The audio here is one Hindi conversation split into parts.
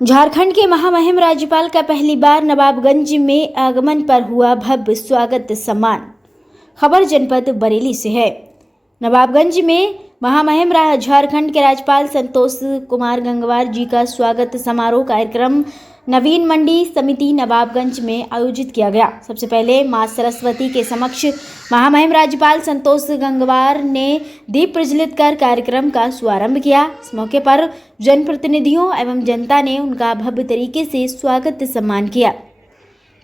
झारखंड के महामहिम राज्यपाल का पहली बार नवाबगंज में आगमन पर हुआ भव्य स्वागत सम्मान। खबर जनपद बरेली से है। नवाबगंज में महामहिम झारखंड के राज्यपाल संतोष कुमार गंगवार जी का स्वागत समारोह कार्यक्रम नवीन मंडी समिति नवाबगंज में आयोजित किया गया। सबसे पहले मां सरस्वती के समक्ष महामहिम राज्यपाल संतोष गंगवार ने दीप प्रज्वलित कर कार्यक्रम का शुभारंभ किया। इस मौके पर जनप्रतिनिधियों एवं जनता ने उनका भव्य तरीके से स्वागत सम्मान किया।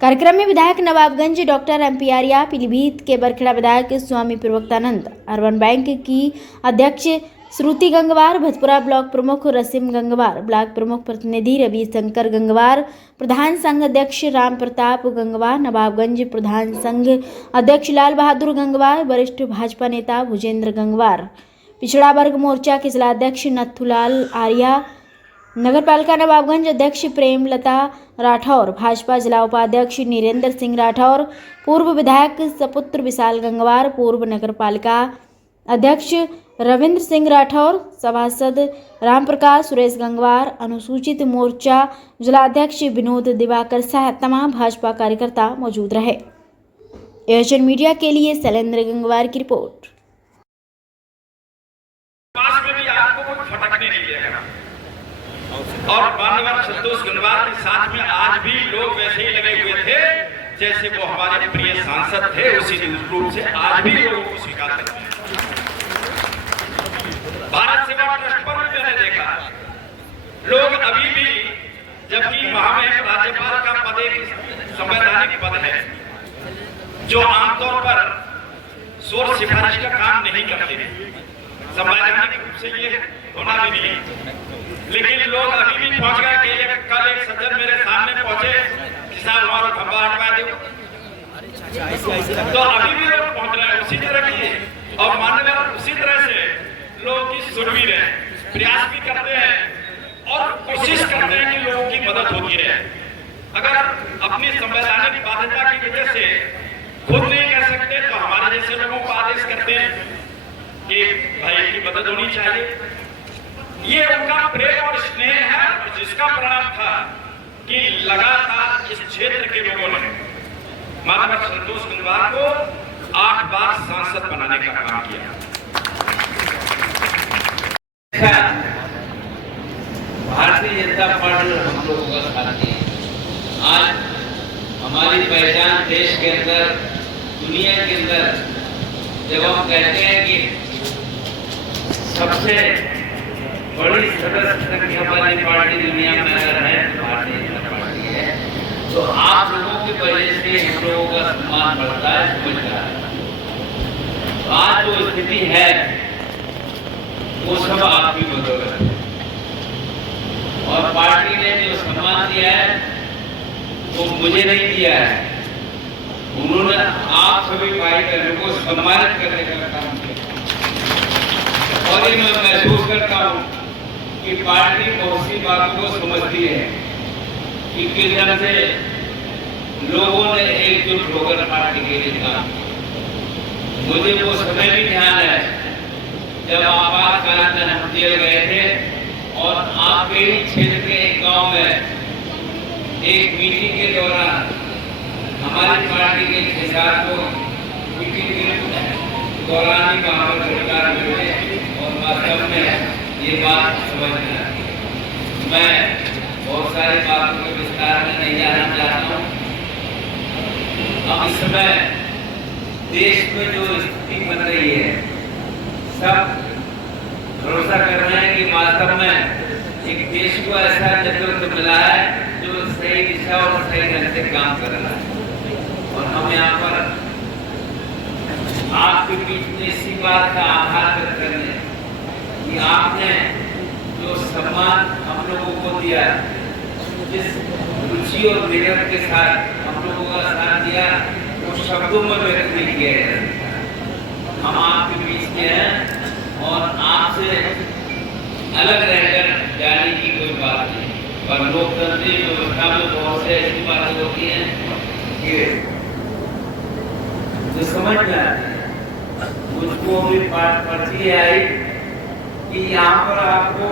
कार्यक्रम में विधायक नवाबगंज डॉक्टर एमपी आर्या, पीलीभीत के बरखेड़ा विधायक स्वामी प्रवक्तानंद, अर्बन बैंक की अध्यक्ष श्रुति गंगवार, भतपुरा ब्लॉक प्रमुख रसीम गंगवार, ब्लॉक प्रमुख प्रतिनिधि रवि शंकर गंगवार, प्रधान संघ अध्यक्ष राम प्रताप गंगवार, नवाबगंज प्रधान संघ अध्यक्ष लाल बहादुर गंगवार, वरिष्ठ भाजपा नेता भुजेंद्र गंगवार, पिछड़ा वर्ग मोर्चा के जिलाध्यक्ष नथुलाल आर्या, नगरपालिका नवाबगंज अध्यक्ष प्रेमलता राठौर, भाजपा जिला उपाध्यक्ष नीरेंद्र सिंह राठौर, पूर्व विधायक सपुत्र विशाल गंगवार, पूर्व नगरपालिका अध्यक्ष रविंद्र सिंह राठौर, सभासद रामप्रकाश सुरेश गंगवार, अनुसूचित मोर्चा जिलाध्यक्ष विनोद दिवाकर सहित तमाम भाजपा कार्यकर्ता मौजूद रहे। एशियन मीडिया के लिए शैलेंद्र गंगवार की रिपोर्ट। पास में भी आपको कोई फटकने नहीं देगा और माननीय संतोष गंगवार के साथ में आज भी लोग वैसे ही लगे हुए थे जैसे वो हमारे प्रिय सांसद थे। उसी रूप से आज भी लोगों को स्वीकार करते हैं। भारत सेवा ट्रस्ट पर भी मैंने देखा लोग अभी भी, जबकि महामहिम राज्यपाल का पद एक संवैधानिक पद है जो आमतौर पर शोर सिफारिश का काम नहीं करते, संवैधानिक रूप से ये होना भी नहीं, लेकिन लोग अभी भी पहुंच गए कि कल एक सज्जन मेरे सामने पहुंचे कि साहब हमारा खंबा हटवा दो, तो अभी भी लोग पहुंच रहे हैं उसी तरह की। और माननीय उसी तरह से लोग की सुरवीर है, प्रयास भी करते हैं और कोशिश करते हैं कि लोगों की मदद होती रहे। अगर अपनी संवैधानिक बाध्यता की वजह से खुद नहीं कह सकते तो हमारे जैसे लोगों को आदेश करते हैं कि भाई की मदद होनी चाहिए। ये उनका प्रेम और स्नेह है, जिसका परिणाम था कि लगातार इस क्षेत्र के लोगों ने माननीय संतोष गंगवार को 8 बार सांसद बनाने का काम किया। भारतीय जनता पार्टी हम लोगों का साथी है। आज हमारी पहचान देश के अंदर, दुनिया के अंदर, जब हम कहते हैं कि सबसे बड़ी सदस्य संख्या वाली पार्टी दुनिया में अगर है तो भारतीय जनता पार्टी है, तो आप लोगों की वजह से हम लोगों का सम्मान बढ़ता है, समझ रहा है। तो आज जो स्थिति है वो सब आपकी बदौलत है और पार्टी ने जो सम्मान दिया है वो मुझे नहीं दिया है, उन्होंने आप सभी भाई बहनों को सम्मानित करने का काम किया। और ये मैं महसूस करता हूँ कि पार्टी बहुत सी बातों को समझती है कि किस तरह से लोगों ने एकजुट होकर पार्टी के लिए काम किया। मुझे वो समय भी ध्यान है जब आपातकाल में हम जेल गए थे और आपके ही क्षेत्र के एक गांव में एक मीटिंग के दौरान हमारी पार्टी के 6-7 लोग मीटिंग के दौरान ही वहां पर सरकार मिले और वास्तव में ये बात समझ में आती है। मैं बहुत सारी बातों के विस्तार में नहीं जाना चाहता हूँ। अब इस समय देश में जो स्थिति बन रही है, सब भरोसा कर रहे हैं कि वास्तव में एक देश को ऐसा नेतृत्व मिला है जो सही दिशा और सही ढंग से काम कर रहा है। और हम यहाँ पर आपके बीच में इसी बात का आभार व्यक्त करने कि आपने जो सम्मान हम लोगों को दिया, जिस रुचि और मेहनत के साथ हम लोगों का साथ दिया, वो शब्दों में व्यक्त नहीं किया है। हम आपके बीच में हैं और आपसे अलग रहकर जाने की कोई बात नहीं। पर लोकतांत्रिक व्यवस्था में बहुत से ऐसी बातें होती हैं कि जो समझ में आती है। मुझको भी पर्ची आई कि यहाँ पर आपको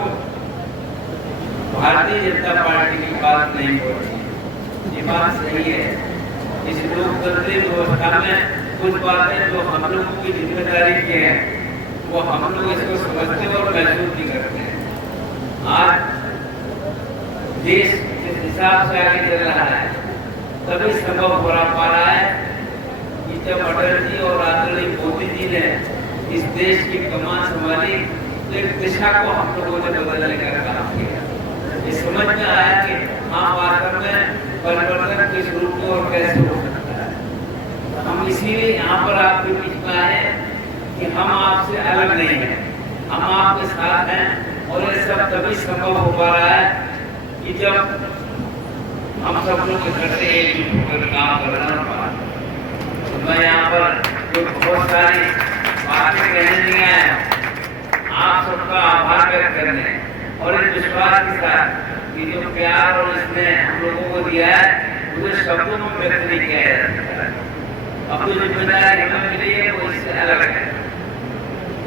भारतीय जनता पार्टी की बात नहीं होती। ये बात सही है। इस लोकतांत्रिक व्यवस्था में कुछ बातें जो हम लोगों की जिम्मेदारी की है वो हम लोग इसको समझते और महसूस भी करते हैं। आज देश जिस हिसाब से आगे चल रहा है तभी संभव हो पा रहा है कि जब अटल जी और आदरणीय मोदी जी ने इस देश की कमान संभाली तो एक दिशा को हम लोगों ने बदलने का काम किया। ये समझ में आया कि हाँ वास्तव में परिवर्तन किस रूप में और कैसे हो सकता है। हम इसीलिए यहाँ पर आपके बीच में आए कि हम आपसे अलग नहीं हैं, हम आपके साथ हैं और ये सब तभी संभव हो पा रहा है कि जब हम सब लोग इकट्ठे एकजुट होकर काम करना। तो मैं यहाँ पर जो बहुत सारी बातें कहने नहीं आया, आप सबका आभार व्यक्त करने और इस विश्वास के साथ कि जो प्यार और इसने हम लोगों को दिया है उसे शब्दों में व्यक्त नहीं किया जा सकता। अब जो जिम्मेदारी हमें मिली है वो इससे अलग है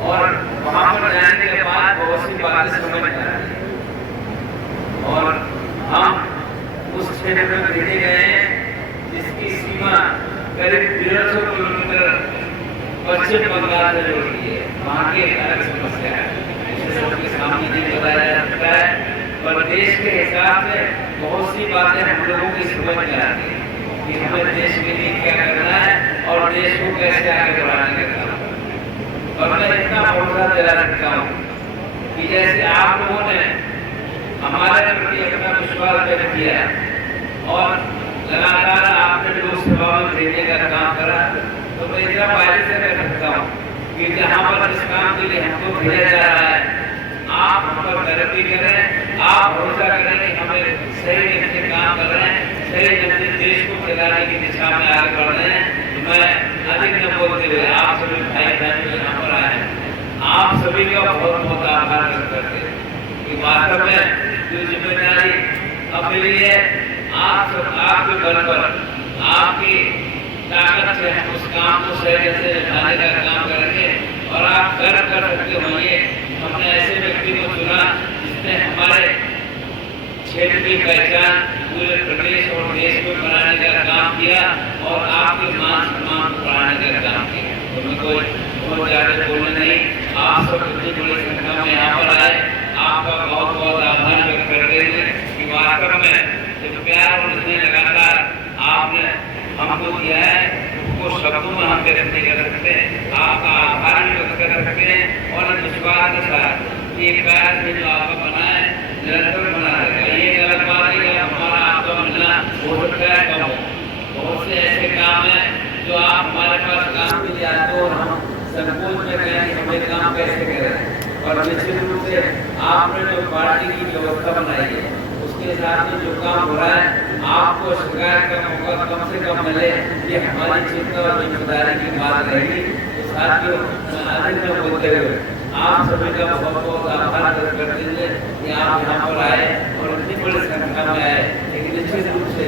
और वहाँ पर जाने के बाद बहुत सी बातें समझ में आ रही है और हम उस क्षेत्र में भेजे गए हैं जिसकी सीमा करीब 150 किलोमीटर पश्चिम बंगाल से जुड़ी है। वहाँ की एक अलग समस्या है, इसे सबके सामने नहीं बताया जा सकता है, पर देश के हिसाब से बहुत सी बातें हम लोगों की समझ में आती है कि हमें देश के लिए क्या करना है और देश को कैसे आगे बढ़ाने का काम। और मैं इतना भरोसा दिला सकता हूँ कि जैसे आप लोगों ने हमारे प्रति अपना विश्वास व्यक्त किया और लगातार आपने लोकसभा में भेजने का काम करा, तो मैं इतना पहले से कह सकता हूँ कि जहाँ पर इस काम के लिए हमको भेजा जा रहा है आप हम पर तरक्की करें, आप भरोसा करें कि हमें सही ढंग से काम कर रहे हैं, सही ढंग से देश को चलाने की दिशा में आगे बढ़ रहे हैं। तो मैं अधिक न बोलते हुए आप सभी भाई बहन जो यहाँ पर आए हैं आप सभी का बहुत बहुत आभार व्यक्त करते हैं कि वास्तव में जो जिम्मेदारी अब मिली है आप सब आपके बल पर आपकी ताकत से हम उस काम को सही ढंग से निभाने का काम करेंगे और आप गर्व कर सकते होंगे हमने ऐसे व्यक्ति को चुना जिसने हमारे क्षेत्र की पहचान पूरे प्रदेश और देश में बनाने का काम किया और आपके मान सम्मान को बढ़ाने का काम किया। तो मैं कोई बहुत ज्यादा बोलना नहीं, आप सब इतनी बड़ी संख्या में यहाँ पर आए, आपका बहुत बहुत आभार व्यक्त करते हैं कि वास्तव में जो प्यार और स्नेह लगातार आपने हमको दिया है उसको शब्दों में हम व्यक्त नहीं कर सकते, आपका आभार भी व्यक्त कर सकते हैं और विश्वास के साथ ये कार्य में जो आपका बना है निरंतर बना रहेगा। ये गलत बात है कि हमारा आपका मिलना हो सकता है कम, बहुत से ऐसे काम है जो आप हमारे पास काम के लिए आते हो और हम संकोच में कहें कि हमें काम कैसे करें। और निश्चित रूप से आपने जो पार्टी की व्यवस्था बनाई है उसके साथ में जो काम हो रहा है आपको शिकायत का मौका कम से कम मिले, ये हमारी चिंता और जिम्मेदारी की बात रहेगी। तो साथियों अधिक न बोलते हुए आप सभी का बहुत बहुत आभार व्यक्त करते हुए कि आप यहाँ पर आए और इतनी बड़ी संख्या में आए, लेकिन निश्चित रूप से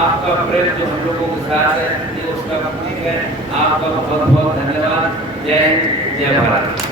आपका प्रेम जो हम लोगों के साथ है ये उसका प्रतीक है। आपका बहुत बहुत धन्यवाद। जय हिंद, जय भारत।